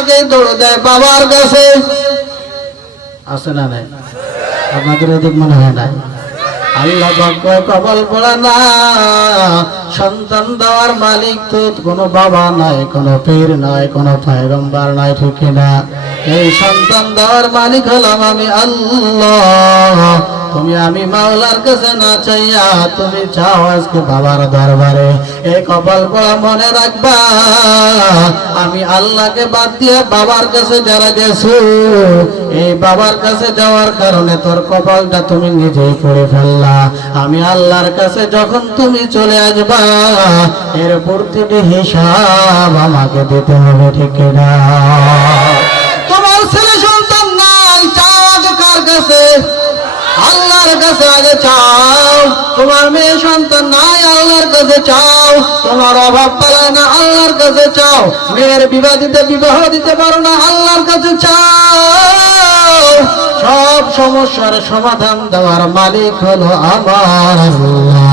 অনেকেই দৌড় দেয় বাবার কাছে, আছে না নাই? আপনাদের এদিক মনে হয় না? আল্লাহ কবল পড়া না, সন্তান দেওয়ার মালিক তো কোনো বাবা নাই, কোনো পীর নাই, কোনো পয়গম্বর নাই, ঠিক না? এই সন্তান দেওয়ার মালিক হলাম আমি আল্লাহ। তুমি আমি মাওলার কাছে না চাইয়া তুমি চাও আজকে বাবার দরবারে। এই কপাল পড়া মনে রাখবা, আমি আল্লাহকে বাদ দিয়ে বাবার কাছে যারা গেছো, এই বাবার কাছে যাওয়ার কারণে তোর কপালটা তুমি নিজেই পড়ে ফেললা। আমি আল্লাহর কাছে যখন তুমি চলে আসবা, এর প্রতিটি হিসাব আমাকে দিতে হবে, ঠিক না? তোমার ছেলে সন্তান নাই, চাও আগে কার কাছে? আল্লাহর কাছে আগে চাও। তোমার মেয়ে সন্তান নাই, আল্লাহর কাছে চাও। তোমার অভাব পালায় না, আল্লাহর কাছে চাও। মেয়ের বিবাহ দিতে পারো না, আল্লাহর কাছে চাও। সব সমস্যার সমাধান দেওয়ার মালিক হলো আমার আল্লাহ।